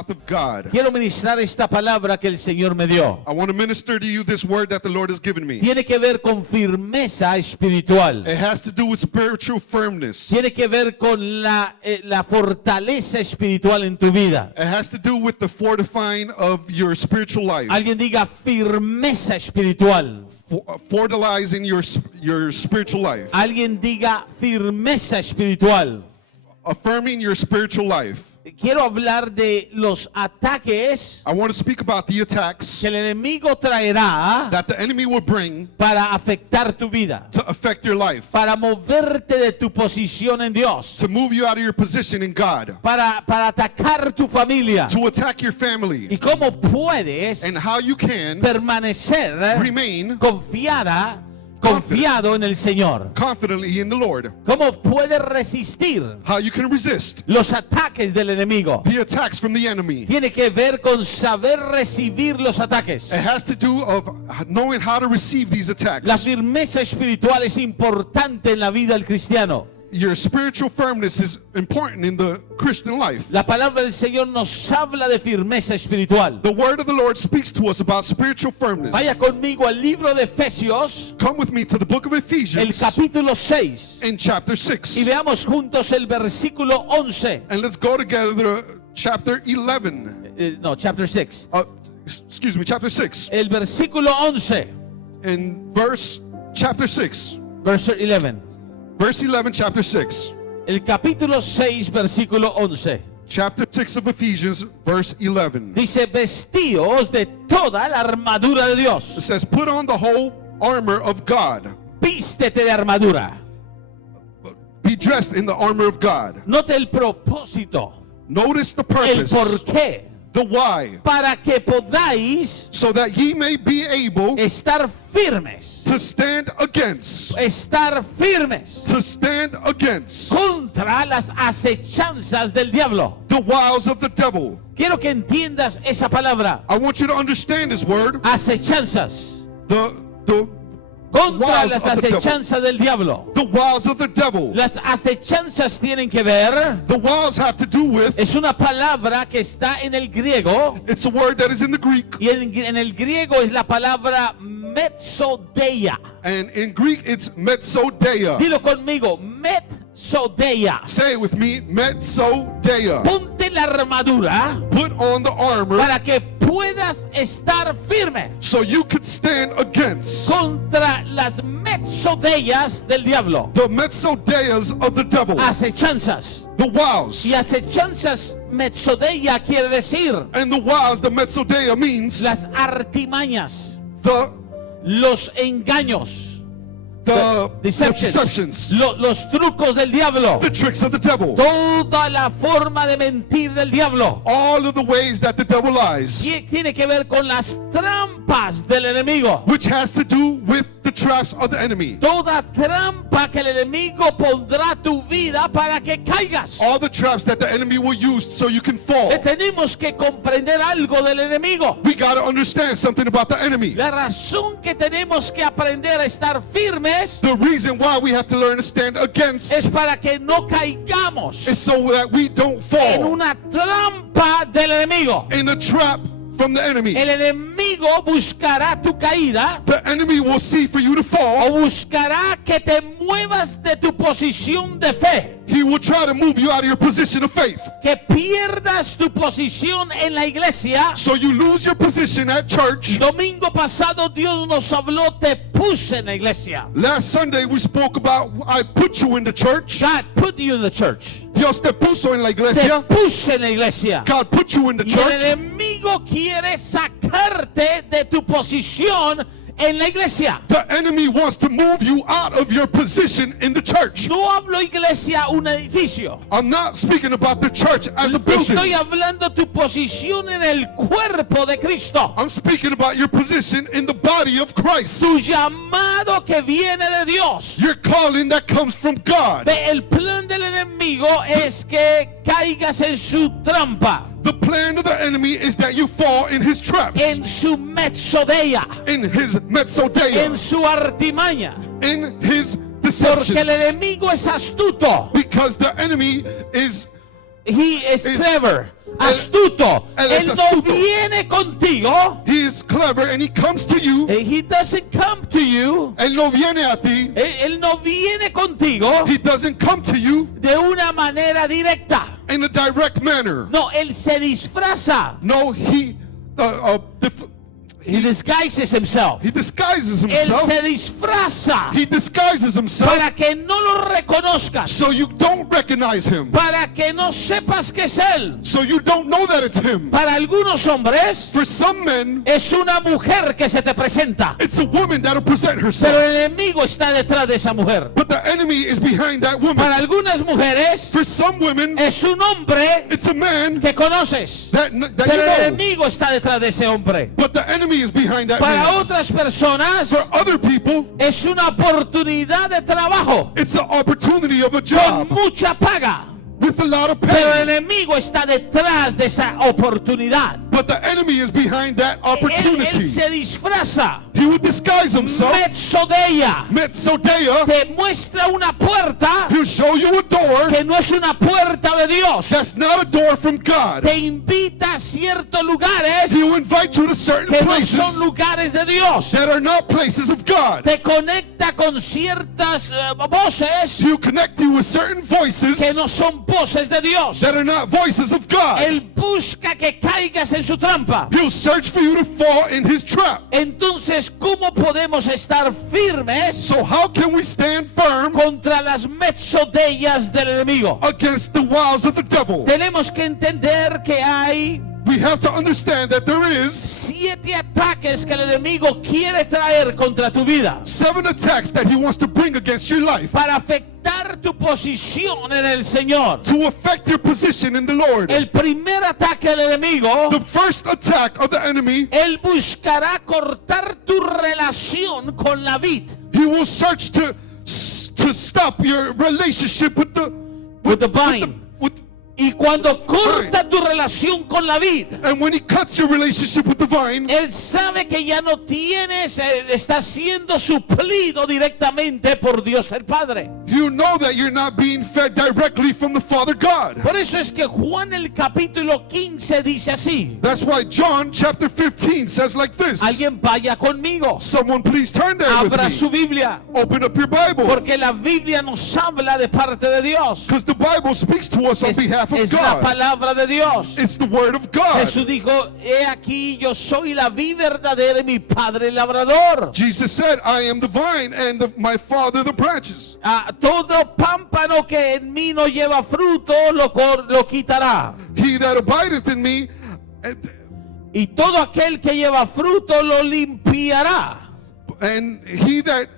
mouth of God. Quiero ministrar esta palabra que el Señor me dio. I want to minister to you this word that the Lord has given me. Tiene que ver con firmeza espiritual. It has to do with spiritual firmness. Tiene que ver con la fortaleza espiritual en tu vida. It has to do with the fortifying of your spiritual life. Alguien diga firmeza espiritual. Fertilizing your spiritual life. Alguien diga firmeza espiritual. Affirming your spiritual life. Quiero hablar de los ataques I want to speak about the attacks que el enemigo traerá that the enemy will bring para afectar tu vida, to affect your life, para moverte de tu posición en Dios, to move you out of your position in God, para atacar tu familia. to attack your family, Y cómo puedes and how you can permanecer remain confiado en el Señor. confidently in the Lord. Cómo puedes resistir How you can resist los ataques del enemigo. the attacks from the enemy. Tiene que ver con saber recibir los ataques. It has to do of knowing how to receive these attacks. La firmeza espiritual es importante en la vida del cristiano. Your spiritual firmness is important in the Christian life. La palabra del Señor nos habla de firmeza espiritual. The word of the Lord speaks to us about spiritual firmness. Vaya conmigo al libro de Efesios, Come with me to the book of el Ephesians capítulo 6, in chapter y 6. veamos juntos el versículo 11. And let's go together to chapter 11. No, chapter 6. Excuse me, chapter 6. El versículo 11, In chapter 6. verse 11. Verse 11, chapter 6. El capítulo 6, versículo 11. Chapter 6 of Ephesians, verse 11. Dice, vestíos de toda la armadura de It Dios. says, put on the whole armor of God. Vístete de armadura. Be dressed in the armor of God. Note el propósito, Notice the el purpose, por qué. the why, Para que podáis so that ye may be able estar firmes. to stand against, Estar firmes contra las acechanzas del diablo. the wiles of the devil. Quiero que entiendas esa palabra. I want you to understand this word, Acechanzas. the Contra wiles las of the devil. acechanzas del diablo. The wiles of the devil. Las acechanzas tienen que ver. The wiles have to do with, Es una palabra que está en el griego. it's a word that is in the Greek, Y en el griego es la palabra metzodeia. and in Greek it's metzodeia. Dilo conmigo, metzodeia. Say it with me, metzodeia. Ponte la armadura Put on the armor para que puedas estar firme so you could stand against contra las metzodeias del diablo. the metzodeias of the devil, Acechanzas. the wiles. Y acechanzas metzodeia quiere decir And the wiles, the metzodeia means las artimañas, the los engaños, deceptions, los trucos del diablo, the tricks of the devil, toda la forma de mentir del diablo. all of the ways that the devil lies, Tiene que ver con las trampas del enemigo. which has to do with the traps of the enemy. Toda trampa que el enemigo pondrá tu vida para que caigas. All the traps that the enemy will use so you can fall. Tenemos que comprender algo del enemigo. We got to understand something about the enemy. La razón que tenemos que aprender a estar firmes The reason why we have to learn to stand against es para que no caigamos is so that we don't en fall una trampa del enemigo. in a trap from the enemy. El enemigo buscará tu caída The enemy will see for you to fall. o buscará que te muevas de tu posición de fe, He will try to move you out of your position of faith. que pierdas tu posición en la iglesia. So you lose your position at church. Domingo pasado Dios nos habló, te puse en la iglesia. Last Sunday we spoke about I put you in the church. God put you in the church. Dios te puso en la Te iglesia. puse en la iglesia. God put you in the Y el church. enemigo quiere sacarte de tu posición en la iglesia. The enemy wants to move you out of your position in the church. No hablo iglesia, un edificio. I'm not speaking about the church as a building. Estoy hablando tu posición en el cuerpo de Cristo. I'm speaking about your position in the body of Christ. Tu llamado que viene de Dios. Your calling that comes from God. El plan del enemigo es que caigas en su trampa, The plan of the enemy is that you fall in his traps, en su metzodeia, in his metzodeia, en su artimaña. in his Porque el deceptions. enemigo es astuto. Because the enemy is He is Is- clever. astuto. él es Él no astuto. viene contigo. He is clever and he comes to you. He doesn't come to you. Él no viene a ti. Él no viene contigo He doesn't come to you de una manera directa. in a direct manner. No, él se disfraza. No, he disguises himself. he disguises Él himself. se disfraza He disguises himself para que no lo reconozcas, so you don't recognize him. para que no sepas que es él. So you don't know that it's him. Para algunos hombres For some men, es una mujer que se te presenta, it's a woman that'll present pero herself. el enemigo está detrás de esa mujer. But the enemy is behind that woman. Para algunas mujeres For some women, es un hombre it's a man que conoces, that pero el you know. enemigo está detrás de ese hombre. But the enemy is behind that Para man. otras personas For other people, es una oportunidad de trabajo it's an opportunity of a con job mucha paga, with a lot of pero el pay. enemigo está detrás de esa oportunidad. But the enemy is behind that Él opportunity. se disfraza, He would disguise himself. Metzodeia, Metzodea. te muestra una puerta He'll show you a door que no es una puerta de Dios. that's not a door from God. Te invita a ciertos lugares He'll invite you to certain que no son places lugares de Dios. that are not places of God. Te conecta con ciertas voces He'll connect you with certain voices que no son voces de Dios. that are not voices of God. Él busca que caigas en su trampa. He'll search for you to fall in his trap. Entonces, ¿cómo podemos estar firmes So how can we stand firm contra las metzodeas del enemigo? against the wiles of the devil? Tenemos que entender que hay We have to understand that there is 7 ataques que el enemigo quiere traer contra tu vida 7 attacks that he wants to bring against your life para afectar tu posición en el Señor. to affect your position in the Lord. El primer ataque del enemigo, The first attack of the enemy, él buscará cortar tu relación con la vid. he will search to stop your relationship with the vine. Y cuando corta tu relación con la vid, and when he cuts your relationship with the vine, él sabe que ya no tienes, está siendo suplido directamente por Dios el Padre. you know that you're not being fed directly from the Father God. Por eso es que Juan el capítulo 15 dice así. That's why John chapter 15 says like this. Alguien vaya conmigo. Someone please turn there with Abra me. su Biblia. Open up your Bible. Porque la Biblia nos habla de parte de Dios. Because the Bible speaks to us on behalf of Es la God. palabra de Dios. It's the word of God. Jesús dijo, he aquí yo soy la vid verdadera y mi padre el labrador. Jesus said, I am the vine and my Father the branches. Todo pámpano que en mí no lleva fruto lo quitará. He that abideth in me, Y todo aquel que lleva fruto lo limpiará. and he that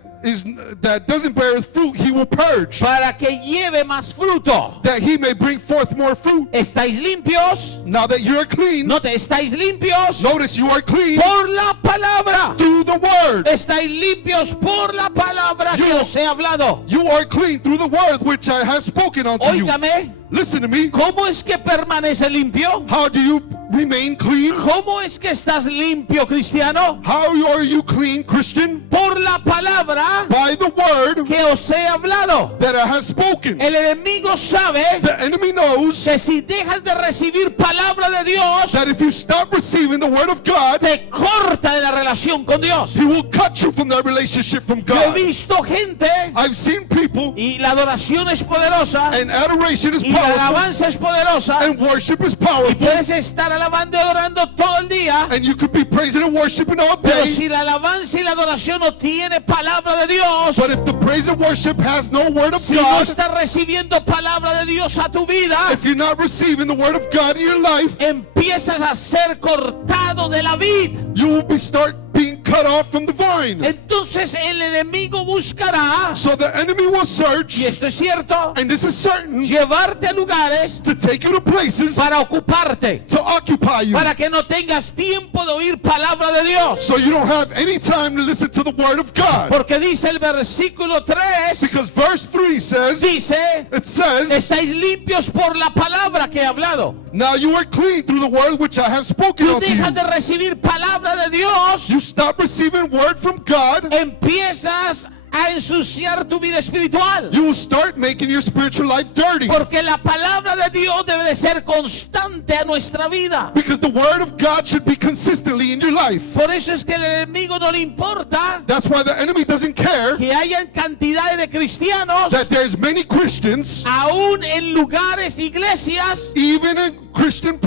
doesn't bear fruit, he will purge, Para que lleve más fruto. that he may bring forth more fruit. ¿Estáis limpios? Now that you're clean, ¿No te estáis limpios? notice you are clean Por la palabra. through the word. Estáis limpios por la palabra que os he hablado. You are clean through the word which I have spoken unto you. Óigame, Listen to me. ¿cómo es que permanece limpio? How do you remain clean? ¿Cómo es que estás limpio, cristiano? How are you clean, Christian? Por la palabra By the word que os he hablado. that I have spoken. El enemigo sabe The enemy knows que si dejas de recibir palabra de Dios, that if you stop receiving the word of God, te corta de la relación con Dios. he will cut you from that relationship from Yo he God. visto gente I've seen people, y la adoración es poderosa and adoration is y la powerful, alabanza es poderosa. and worship is powerful, Puedes estar alabando y adorando todo el día, and you could be praising and worshiping all pero day. si la alabanza y la adoración no tiene palabra de Dios, But if the praise and worship has no word of si no God, estás recibiendo palabra de Dios a tu vida, if you're not receiving the word of God in your life, empiezas a ser cortado de la vid. you will start being cut off from the vine. Entonces el enemigo buscará, So the enemy will y search, esto es cierto, and this is certain, llevarte a lugares to take you to places para ocuparte, to occupy you, para que no tengas tiempo de oír palabra de Dios. so you don't have any time to listen to the word of God. Porque dice el versículo 3, Because verse 3 says, dice, it says, estáis limpios por la palabra que he hablado. now you are clean through the word which I have spoken Tú unto you. dejas de recibir palabra de Dios, You stop receiving word from God, empiezas a ensuciar tu vida espiritual. You will start making your spiritual life dirty. Porque la palabra de Dios debe de ser constante a nuestra vida. Because the word of God should be consistently in your life. Por eso es que el enemigo no le importa That's why the enemy doesn't care que hayan cantidades de cristianos, that there's many Christians, aún en lugares, iglesias, even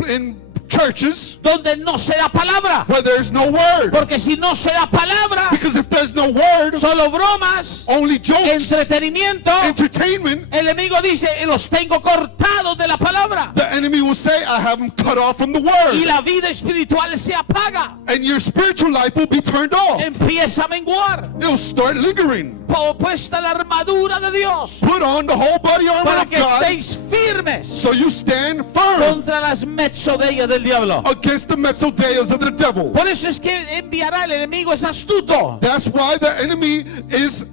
in churches, donde no se da palabra. where there's no word. Porque si no se da palabra, Because if there's no word, solo bromas, only jokes, entretenimiento, entertainment, el enemigo dice, los tengo cortados de la palabra. the enemy will say, I have them cut off from the Y word. la vida espiritual se apaga, And your spiritual life will be turned off. empieza a menguar. It'll start lingering. Puesta la armadura de Dios Put on the whole body armor para of que God estéis firmes so you stand firm contra las metzodellas del diablo. against the mesodeas of the devil. Por eso es que enviará el enemigo, es astuto, That's why the enemy is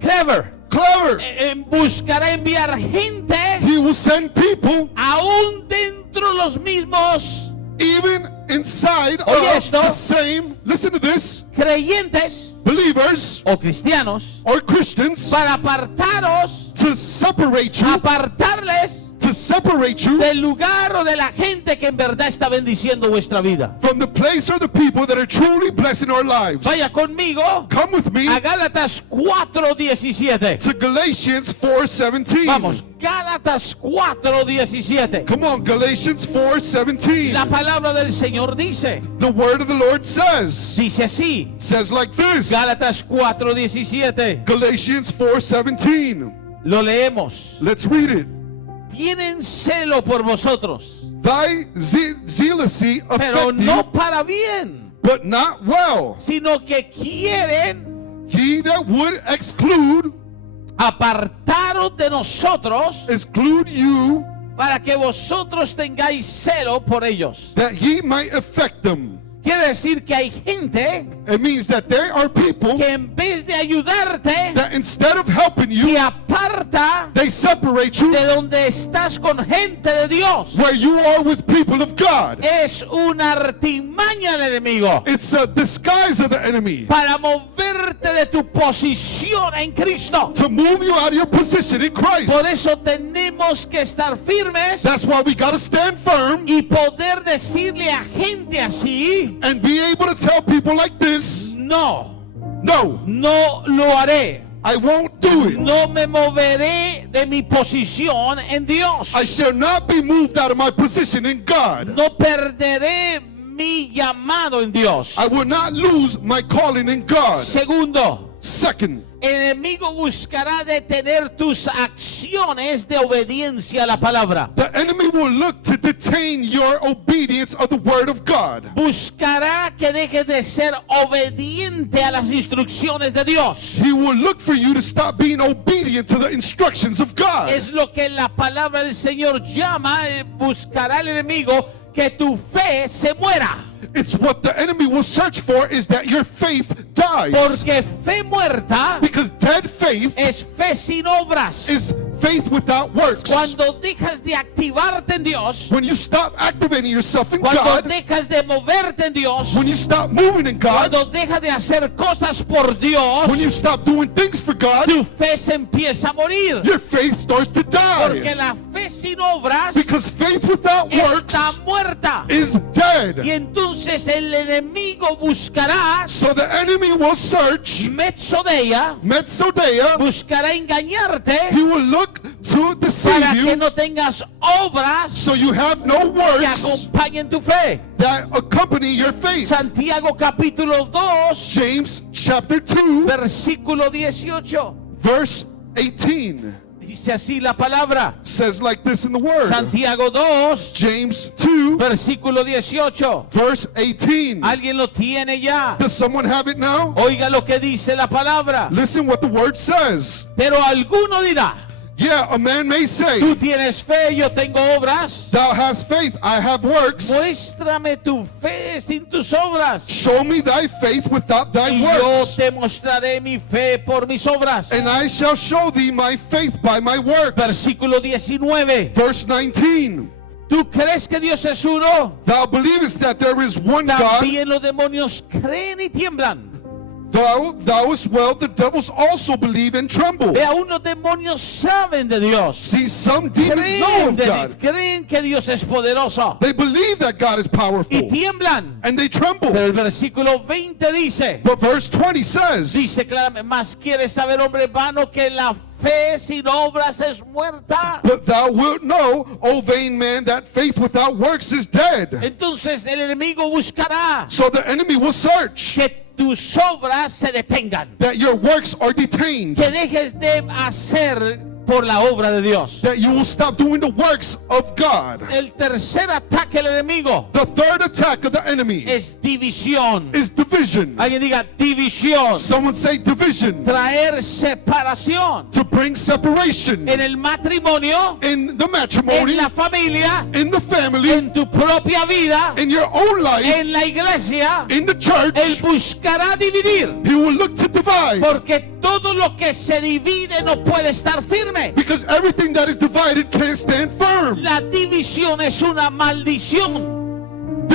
clever. clever. Buscará enviar gente He will send people aún dentro los mismos even inside Oye of esto. the same, listen to this, creyentes believers o cristianos or Christians para apartaros, to separate you, apartarles del lugar o de la gente que en verdad está bendiciendo vuestra vida. from the place or the people that are truly blessing our lives. Vaya conmigo Come with me a Gálatas 4:17. to Galatians 4:17. Vamos, Gálatas 4:17. Come on, Galatians 4:17. La palabra del Señor dice The word of the Lord dice así, says like this. Gálatas 4:17. Galatians 4:17. Lo leemos. Let's read it. Tienen celo por vosotros, Thy zealousy pero affect no you, para bien, but not well. sino que quieren He that would exclude apartaros de nosotros you, para que vosotros tengáis celo por ellos. that ye might affect them. Quiere decir que hay gente It means that there are people que en vez de ayudarte, that instead of helping te you, aparta they separate you de donde estás con gente de Dios. where you are with people of God. Es una artimaña del enemigo It's a disguise of the enemy para moverte de tu posición en Cristo. to move you out of your position in Christ. Por eso tenemos que estar firmes That's why we got to stand firm y poder decirle a gente así, and be able to tell people like this, no, no, no lo haré. I won't do it. No me moveré de mi posición en Dios. I shall not be moved out of my position in God. No perderé mi llamado en Dios. I will not lose my calling in God. Segundo, Second, el enemigo buscará detener tus acciones de obediencia a la palabra. the enemy will look to detain your obedience of the word of God. Buscará que dejes de ser obediente a las instrucciones de Dios. He will look for you to stop being obedient to the instructions of God. Es lo que la palabra del Señor llama, buscará el enemigo que tu fe se muera. It's what the enemy will search for, is that your faith dies. Porque fe muerta Because dead faith es fe sin obras. is faith without works. Cuando dejas de activarte en Dios, When you stop activating yourself in cuando God, dejas de moverte en Dios, when you stop moving in God, cuando dejas de hacer cosas por Dios, when you stop doing things for God, tu fe se empieza a morir. your faith starts to Porque die. la fe sin obras Because faith without works está muerta. is Y dead. entonces el enemigo buscará So the enemy will search, metzodeia, Metzodeia, buscará engañarte he will look to para deceive que you no tengas obras so you have no que works acompañen tu fe. that accompany your faith. Santiago capítulo 2, James chapter 2, versículo 18. verse 18 Dice así la palabra. says like this in the word. Santiago 2, James 2, versículo 18. verse 18. ¿Alguien lo tiene ya? Does someone have it now? Oiga lo que dice la palabra. Listen what the word says. Pero alguno dirá, Yeah, a man may say, tú tienes fe, yo tengo obras. thou hast faith, I have works. Muéstrame tu fe sin tus obras. Show me thy faith without thy Y yo works, te mostraré mi fe por mis obras. and I shall show thee my faith by my works. Versículo 19. Verse 19. ¿Tú crees que Dios es uno? Thou believest that there is one God. También los demonios creen y tiemblan. thou as well, the devils also believe and tremble. Ve, aún los demonios saben de Dios. See, some demons know of God. Creen que Dios es poderoso. They believe that God is Y powerful. tiemblan. And they tremble. Pero el versículo 20 dice, But verse 20 says, dice claramente, más quieres saber, hombre vano, que la fe sin obras es muerta. but thou wilt know, O vain man, that faith without works is dead. Entonces el enemigo buscará So the enemy will search que tus obras se detengan, that your works are detained, que dejes de hacer por la obra de Dios. that you will stop doing the works of God. El tercer ataque del enemigo The third attack of the enemy es división. is division. Alguien diga división. Someone say division. Traer separación To bring separation en el matrimonio, in the en matrimony, la familia, in the family, en tu propia vida, in your own life, en la iglesia. in the church. Él buscará dividir, He will look to divide, porque todo lo que se divide no puede estar firme. because everything that is divided can't stand firm. La división es una maldición.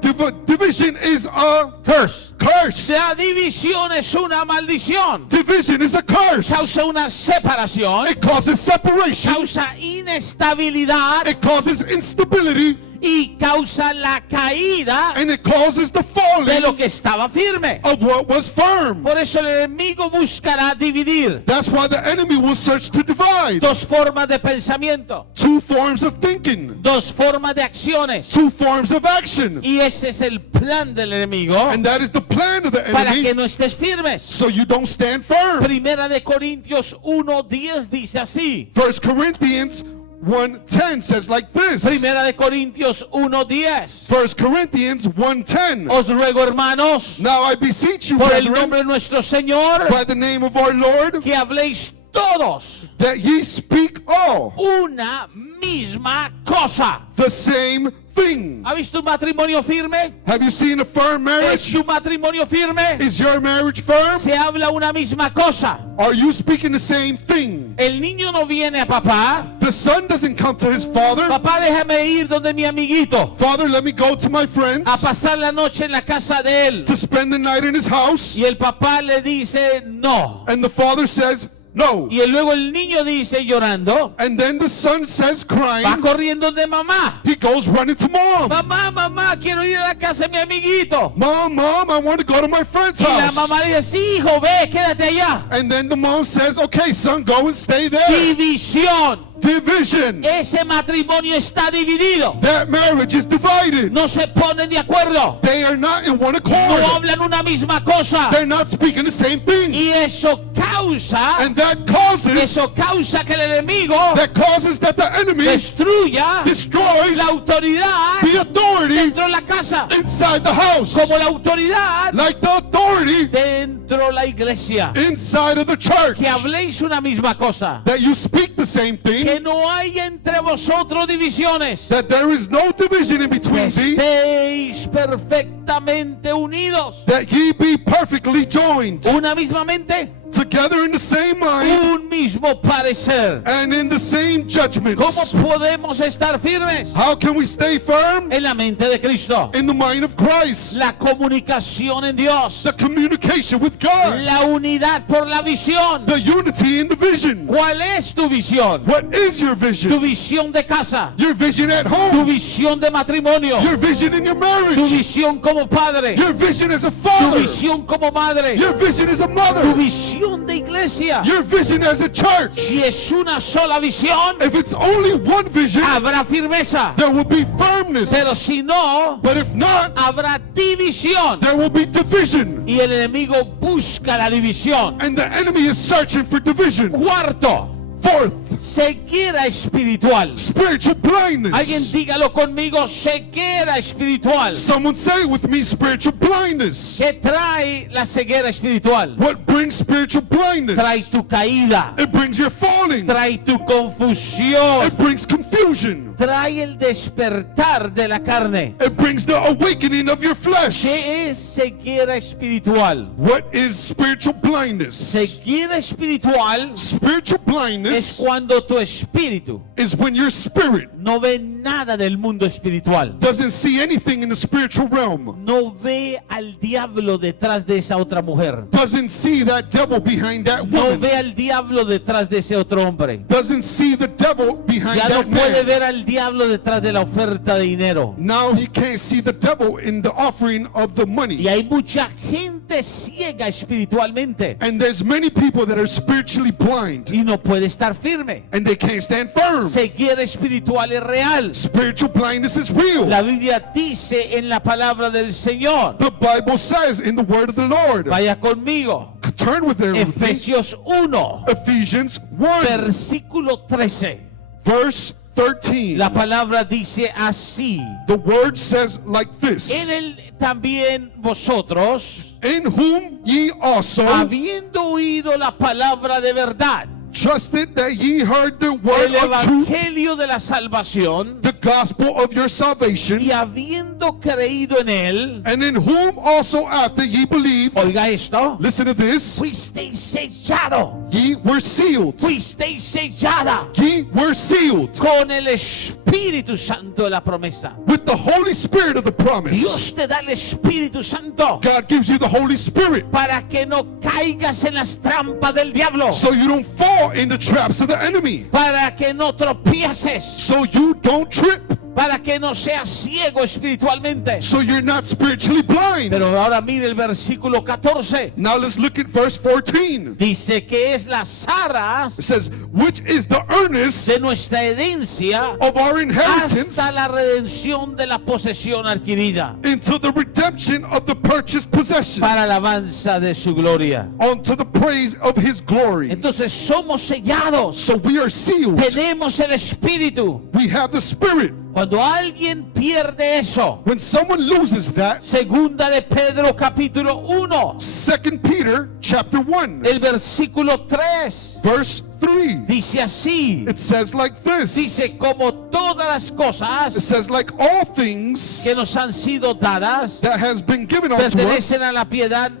Division is a Curse. curse. La división es una maldición. Division is a curse. Causa una separación, It causes separation. causa inestabilidad It causes instability, y causa la caída and it causes the de lo falling que estaba firme. of what was firm. Por eso el enemigo buscará dividir. That's why the enemy will search to divide. Dos formas de pensamiento, Two forms of thinking, dos formas de acciones. two forms of action. Y ese es el plan del enemigo And that is the plan of the para que enemy, no estés firmes. so you don't stand firm. Primera de Corintios 1:10 dice así. 1 Corinthians 1:10 says like this. Primera de Corintios 1:10. 1 Corinthians 1:10. Os ruego, hermanos, Now I beseech you, por el brethren, nombre de nuestro Señor, by the name of our Lord, que habléis todos that ye speak all una misma cosa. the same thing. ¿Ha visto un matrimonio firme? Have you seen a firm ¿Es marriage? tu matrimonio firme? Is your marriage firm? Se habla una misma cosa. Are you speaking the same thing? El niño no viene a papá. The son doesn't come to his father. Papá, déjame ir donde mi amiguito Father, let me go to my friends a pasar la noche en la casa de él. to spend the night in his house. Y el papá le dice no. And the father says, no. Y luego el niño dice llorando, And then the son says, va crying, corriendo de mamá. he goes running to mom. Mamá, mamá, quiero ir a la casa de mi amiguito. Mom, I want to go to my friend's Y la house. mamá le dice, sí, hijo, ve, quédate allá. And then the mom says, okay, son, go and stay there. División. Division. Ese matrimonio está dividido. That marriage is divided. No se ponen de acuerdo. They are not in one No accord. hablan una misma cosa. They're not speaking the same thing. Y eso causa, And that causes que el enemigo that the enemy destruya destroys la autoridad the authority dentro de la casa, inside the house, como la autoridad like the authority dentro de la iglesia. inside of the church. Que habléis una misma cosa. That you speak the same thing, Que no hay entre vosotros divisiones. that there is no division in Que between thee, estéis perfectamente unidos. that ye be perfectly joined Una misma mente, together in the same mind un mismo parecer. and in the same judgments. ¿Cómo podemos estar firmes? How can we stay firm? En la mente de Cristo. In the mind of Christ. La comunicación en Dios. The communication with God. La unidad por la visión. The unity in the vision. ¿Cuál es tu visión? What is your Tu vision? visión de casa. Your vision at Tu home. visión de matrimonio. Your vision in your Tu marriage. visión como padre. Your vision as a Tu father. visión como madre. Your vision as a Tu mother. visión de iglesia. Your vision as a church. Si es una sola visión, If it's only one vision, habrá firmeza. there will be firmness. Pero si no, But if not, habrá división. there will be division. Y el enemigo busca la división. And the enemy is searching for division. Cuarto, Fourth, ceguera espiritual. spiritual Alguien blindness. dígalo conmigo, ceguera espiritual. Someone say with me, spiritual blindness. ¿Qué trae la ceguera espiritual? What brings spiritual blindness? Trae tu caída, It brings your falling. trae tu confusión, It brings confusion. trae el despertar de la carne. It brings the awakening of your flesh. ¿Qué es ceguera espiritual? What is spiritual blindness? Ceguera espiritual Spiritual es blindness cuando tu espíritu is when your spirit no ve nada del mundo espiritual. doesn't see anything in the spiritual realm, No ve al diablo detrás de esa otra mujer. doesn't see that devil behind that No woman, ve al diablo detrás de ese otro hombre. doesn't see the devil behind Ya no that puede man. ver al diablo detrás de la oferta de dinero. Now he can't see the devil in the offering of the Y money. hay mucha gente ciega espiritualmente And there's many people that are spiritually blind y no puede estar firme. and they can't stand firm. Ceguera espiritual es real. Spiritual blindness is real. La Biblia dice en la palabra del Señor. The Bible says in the word of the Lord. Vaya conmigo. Turn with there with me. Efesios 1, Ephesians 1, versículo 13. verse 13. La palabra dice así. The word says like En this. él también vosotros, In whom ye also habiendo oído la palabra de verdad, trusted that ye heard the word el of truth, evangelio de la salvación, the gospel of your salvation, y habiendo creído en él, and in whom also after ye believed, oiga esto, listen to this, fuisteis sellado, ye were sealed. fuisteis sellada Ye were sealed con el Espíritu Santo de la promesa. with the Holy Spirit of the promise. Dios te da el Espíritu Santo God gives you the Holy Spirit para que no caigas en las trampas del diablo, so you don't fall in the traps of the enemy, para que no tropieces, so you don't trip, para que no seas ciego espiritualmente. so you're not spiritually blind. Pero ahora mire el versículo 14. Now let's look at verse 14. Dice que es las arras It says, which is the earnest de nuestra herencia of our inheritance hasta la redención de la posesión adquirida into the redemption of the purchased possession, para alabanza de su gloria. unto the praise of his glory. Entonces somos sellados, So we are sealed. tenemos el Espíritu. We have the Spirit. Cuando alguien pierde eso, When someone loses that, segunda de Pedro capítulo 1, 2 Peter chapter 1, el versículo 3, verse 3, dice así, it says like this. dice como todas las It cosas says like all things que nos han sido dadas that has been given unto us pertenecen a la piedad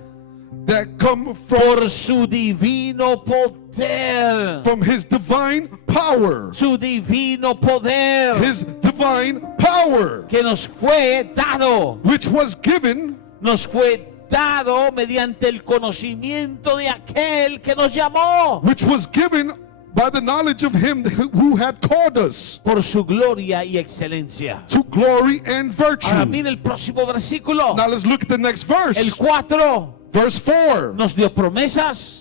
that come from por su divino poder. from his divine power. Su divino poder His divine power, que nos fue dado, which was given nos fue dado mediante el conocimiento de aquel que nos llamó which was given by the knowledge of him who had called us por su gloria y excelencia. to glory and virtue. Ahora mire el próximo versículo. Now let's look at the next El verse. 4 Verse 4. nos dio promesas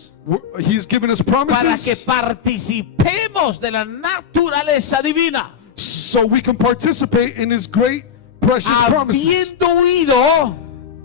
He's given us para que promises participemos de la naturaleza divina. so we can participate in his great precious promises. Habiendo huido,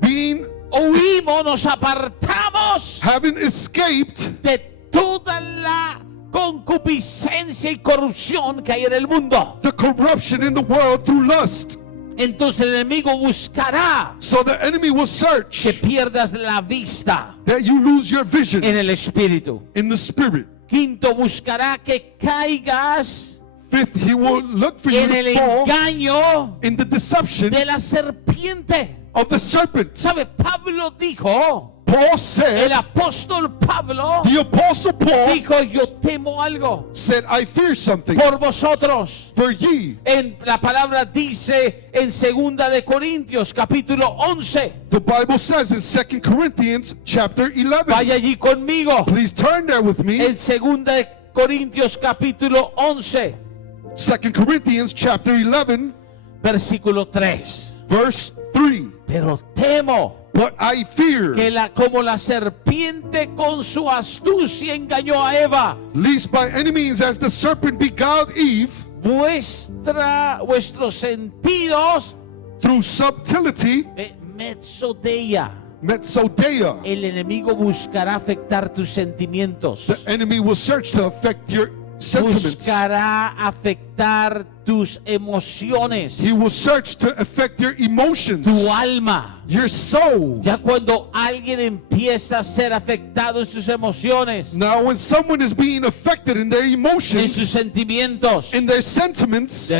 Being, huimos, nos apartamos having escaped de toda la concupiscencia y corrupción que hay en el mundo. the corruption in the world through lust. Entonces el enemigo buscará So the enemy will que search pierdas la vista that you lose your vision en el espíritu. in the spirit. Quinto, buscará que caigas Fifth, he will look for you en el to fall engaño in the deception de la serpiente. of the serpent. ¿Sabe? Pablo dijo, Paul el said, apóstol Pablo the apostle Paul dijo, yo temo algo said, I fear something por vosotros. for ye. En la palabra dice en segunda de Corintios capítulo 11. The Bible says in 2 Corinthians chapter 11. Vaya allí conmigo. Please turn there with me. En segunda de Corintios capítulo 11, 2 Corinthians chapter 11, versículo 3. verse 3. Pero temo But I fear, que como la serpiente con su astucia engañó a Eva, lest by any means as the serpent beguiled Eve vuestros sentidos through subtlety, metzodeia. metzodeia. El enemigo buscará afectar tus sentimientos. The enemy will search to affect your sentiments. Buscará afectar afectar tus emociones, He will search to affect your emotions, tu alma. your soul. Ya cuando alguien empieza a ser afectado en sus emociones, Now, when someone is being affected in their en sus emotions, sentimientos, in their sentiments,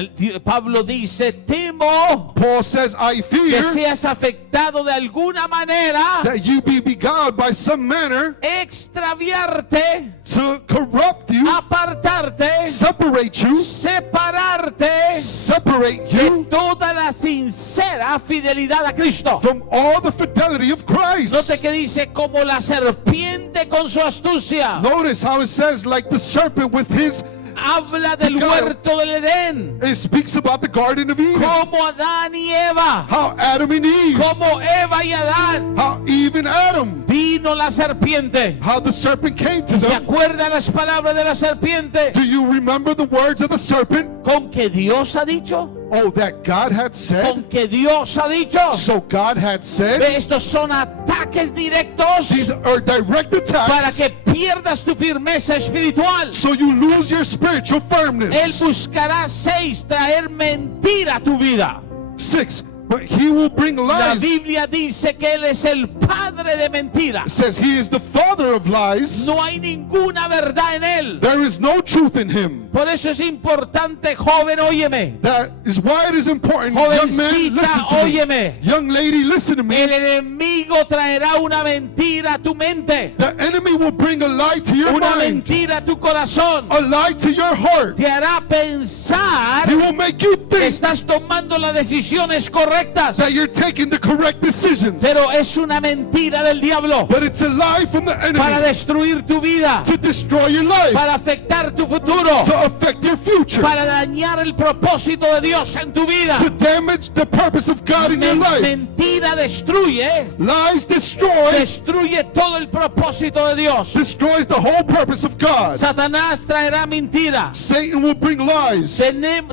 Pablo dice, temo Paul says, I que fear seas afectado de alguna manera, that you be beguiled by some manner extraviarte, to corrupt you, apartarte, separate you, separarte separate de you toda la sincera fidelidad a Cristo. from all the fidelity of Christ. Note que dice como la serpiente con su astucia. Notice how it says, like the serpent with his, Habla del Pecado. huerto del Edén, it speaks about the Garden of Eden. como Adán y Eva, How Adam and Eve, como Eva y Adán. how Eve and Adam, Vino la serpiente. how the serpent came to ¿Se them. acuerdan las palabras de la serpiente? Do you remember the words of the serpent? Con que Dios ha dicho, Oh, that God had said. con que Dios ha dicho. So God had said. Ve, estos son ataques directos These are direct para attacks. que pierdas tu firmeza espiritual. So you lose your spiritual Él firmness. buscará 6, traer mentira a tu vida. 6. But he will bring La lies. Biblia dice que Él es el padre de mentira. It says he is the father of lies. No hay ninguna verdad en Él. There is no truth in him. Por eso es importante, joven, óyeme. That is why it is important. Young man, Jovencita, listen to me. óyeme. Young lady, listen to me. El enemigo traerá una mentira a tu mente, The enemy will bring a lie to your una mind, mentira a tu corazón. a lie to your heart. Te hará pensar He will make you que think estás tomando las decisiones correctas, that you're taking the correct decisions. pero es una mentira del diablo But it's a lie from the para enemy destruir tu vida, to destroy your life, para afectar tu futuro, to affect your future, para dañar el propósito de Dios en tu vida. to damage the purpose of God in your life. Mentira destruye, Lies destroy, destruye todo el propósito de Dios. destroys the whole purpose of God. Satanás traerá mentira. Satan will bring lies.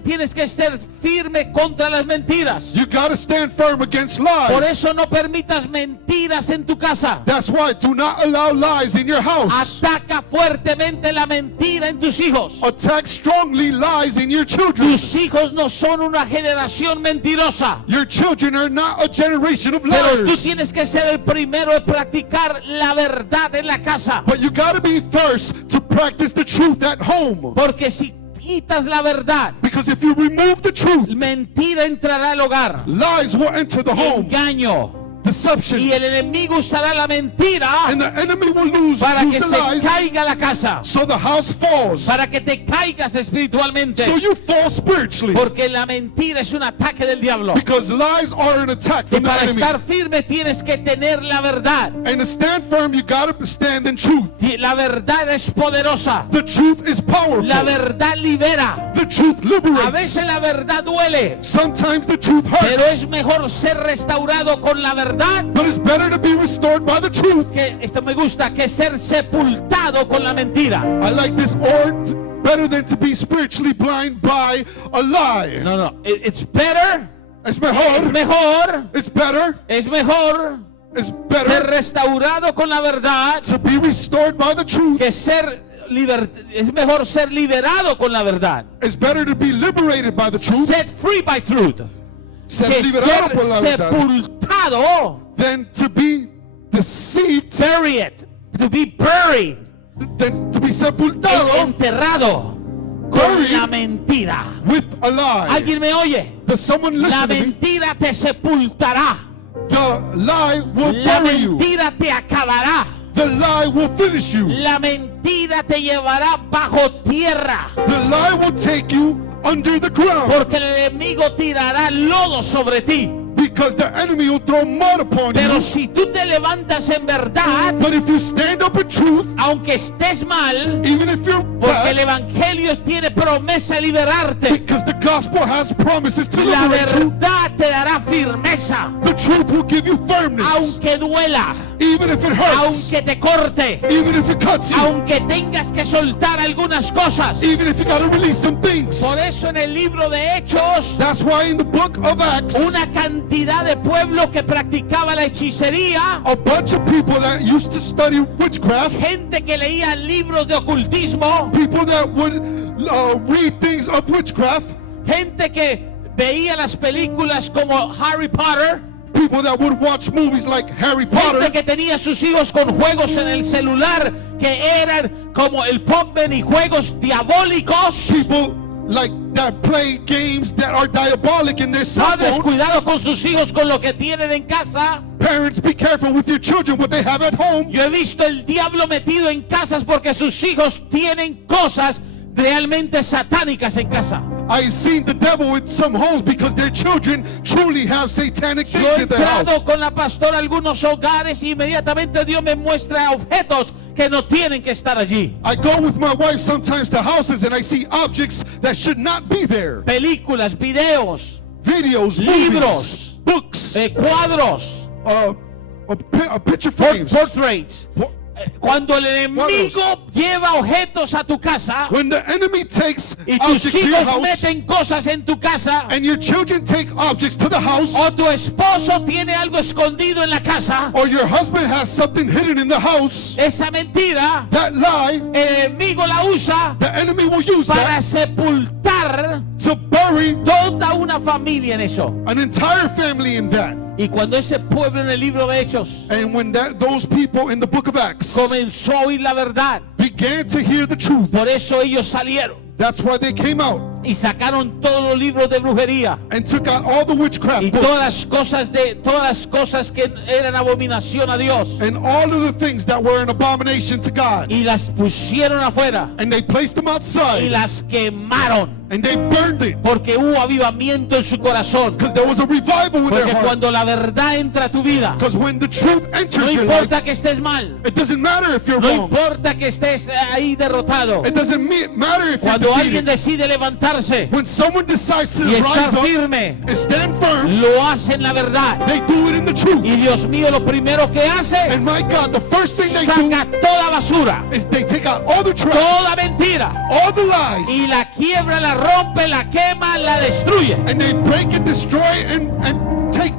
Tienes que ser firme contra las mentiras. You got to stand firm against Por lies. eso no permitas mentiras en tu casa. That's why do not allow lies in your house. Ataca fuertemente la mentira en tus hijos. Attack strongly lies in your children. Tus hijos no son una generación mentirosa. Your children are not a generation of Pero tú liars. tienes que ser el primero en practicar la verdad en la casa. But you got to be first to practice the truth at home. Porque si quitas la verdad, Because if you remove the truth, mentira entrará al hogar. lies will enter the home. Engaño. Deception. Y el enemigo usará la mentira And the enemy will use para que the se lies caiga la casa. so the house falls. Para que te caigas espiritualmente. So you fall spiritually. Porque la mentira es un ataque del diablo. Because lies are an attack Y from the para enemy. estar firme tienes que tener la verdad. And to stand firm, you got to stand in truth. La verdad es poderosa. The truth is powerful. La verdad libera. The truth A liberates. veces la verdad duele. Sometimes the truth Pero hurts. es mejor ser restaurado con la verdad But it's better to be restored by the truth. que, esto me gusta, que ser sepultado con la mentira. I like this, or better than to be spiritually blind by a lie. No, no. It's better. Es Es mejor. mejor. It's better. Es mejor It's ser better restaurado con la verdad to be restored by the truth. que es mejor ser liberado con la verdad. It's better to be liberated by the truth. Set free by truth. Ser Que liberado por la ser verdad. sepultado, Than to be deceived. buried, to be buried, Than to be sepultado enterrado con Buried. la mentira. with a lie. ¿Alguien me oye? Does someone La listen to me? mentira te sepultará. The lie will La bury you. mentira te acabará. The lie will finish you. La mentira te llevará bajo tierra. The lie will take you under the ground. Porque el enemigo tirará lodo sobre ti. Because the enemy will throw mud upon Pero you. si tú te levantas en verdad, But if you stand up in truth, aunque estés mal, even if you're porque el bad, evangelio tiene promesa de liberarte, because the gospel has promises to la liberate you, verdad te dará firmeza, the truth will give you firmness. aunque duela, Even if it hurts, aunque te corte, even if it cuts you, aunque tengas que soltar algunas cosas. even if you got to release some things. Por eso en el libro de Hechos, That's why in the book of Acts, una cantidad de pueblo que practicaba la hechicería, a bunch of people that used to study witchcraft, gente que leía libros de ocultismo, people that would read things of witchcraft, gente que veía las películas como Harry Potter, people that would watch movies like Harry Potter, gente que tenía sus hijos con juegos en el celular que eran como el Pac-Man y juegos diabólicos. people like that play games that are diabolic in their cell Padres, phone. cuidado con sus hijos, con lo que tienen en casa. Parents, be careful with your children, what they have at home. Yo he visto el diablo metido en casas porque sus hijos tienen cosas realmente satánicas en casa. I've seen the devil in some homes because their children truly have satanic Yo things he in their entrado house. con la pastora a algunos hogares y inmediatamente Dios me muestra objetos que no tienen que estar allí. I go with my wife sometimes to houses and I see objects that should not be there. Películas, videos, Videos, Libros. movies, books, cuadros, picture frames. portraits. Po- Cuando el enemigo lleva objetos a tu casa When the enemy takes y tus objects to your hijos house meten cosas en tu casa, and your children take objects to the house, o tu esposo tiene algo escondido en la casa, or your husband has something hidden in the house, esa mentira that lie, el enemigo la usa the enemy will use para that sepultar to bury toda una familia en eso. an entire family in that. Y cuando ese pueblo en el libro de Hechos And when those people in the book of Acts comenzó a oír la verdad, began to hear the truth, por eso ellos salieron that's why they came out y sacaron todos los libros de brujería and took out all the witchcraft y books todas las cosas que eran abominación a Dios and all of the things that were an abomination to God, y las pusieron afuera and they placed them y outside las quemaron and they burned it porque hubo avivamiento en su corazón. because there was a revival in their Porque heart. cuando la verdad entra a tu vida, Because when the truth no enters your life, importa que estés mal, it doesn't matter if you're no wrong. importa que estés ahí derrotado, It doesn't matter if you're cuando alguien defeated. decide levantarse When someone decides to y estar rise up firme, and stand firm, lo hace en la verdad. they do it in the truth. Y Dios mío, lo primero que hace, And my God, the first thing they do saca toda basura, is they take out all the trash, toda mentira, all the lies, y la quiebra, la rompe, la quema, la destruye. and they break it, destroy it, and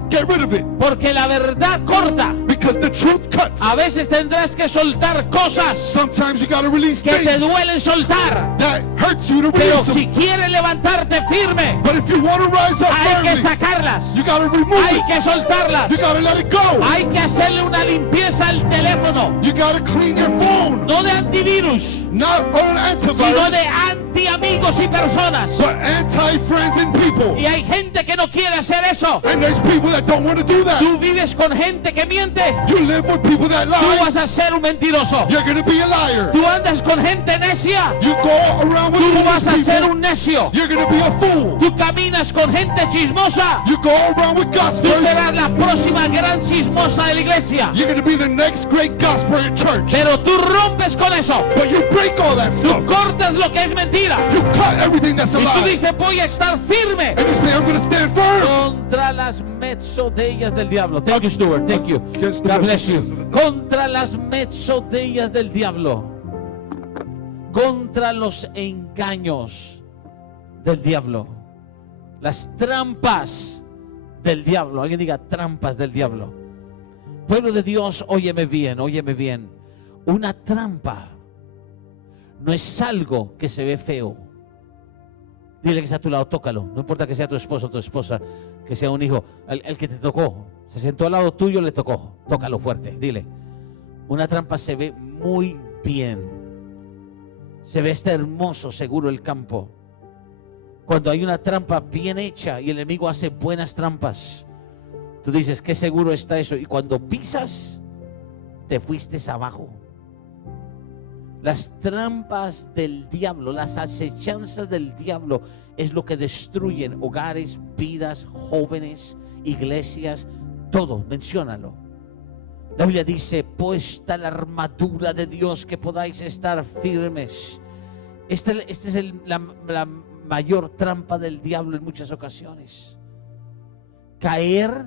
get rid of it. Porque la verdad corta. Because the truth cuts. A veces tendrás que soltar cosas Sometimes you gotta release que te things duelen soltar. that hurts you to Pero release si them. quieres levantarte firme, But if you want to rise up hay que firmly, sacarlas, you gotta remove hay it. que soltarlas, You gotta let it go. hay que hacerle una limpieza al teléfono, You gotta clean your phone. no de antivirus, Not on an sino antivirus, de anti-amigos y personas. but anti-friends and people. Y hay gente que no quiere hacer eso. And there's people that don't want to do that. Tú vives con gente que miente, You live with people that tú lie. vas a ser un mentiroso. You're gonna be a liar. Tú andas con gente necia, You go around with tú vas a foolish ser people. un necio. You're gonna be a fool. Tú caminas con gente chismosa, You go around with tú gospelers. serás la próxima gran chismosa de la iglesia. You're gonna be the next great gospel in church. Pero tú rompes con eso. But you break all that Tú stuff. cortas lo que es mentira. You cut everything that's a Y tú lie. dices, voy a estar firme And you say, I'm gonna stand firm. contra las mezzodillas del diablo. Thank you, Stuart. Thank you. Against the God bless you. mezzodillas of the devil. Contra las mezzodillas del diablo. Contra los engaños del diablo. Las trampas del diablo. Alguien diga trampas del diablo. Pueblo de Dios, óyeme bien, óyeme bien. Una trampa no es algo que se ve feo. Dile que está a tu lado, tócalo. No importa que sea tu esposo o tu esposa, que sea un hijo. El que te tocó, se sentó al lado tuyo, le tocó. Tócalo fuerte, dile. Una trampa se ve muy bien. Se ve este hermoso, seguro el campo. Cuando hay una trampa bien hecha y el enemigo hace buenas trampas, tú dices, qué seguro está eso. Y cuando pisas, te fuiste abajo. Las trampas del diablo, las acechanzas del diablo es lo que destruyen hogares, vidas, jóvenes, iglesias, todo, menciónalo. La Biblia dice, puesta la armadura de Dios que podáis estar firmes. Esta es la mayor trampa del diablo en muchas ocasiones. Caer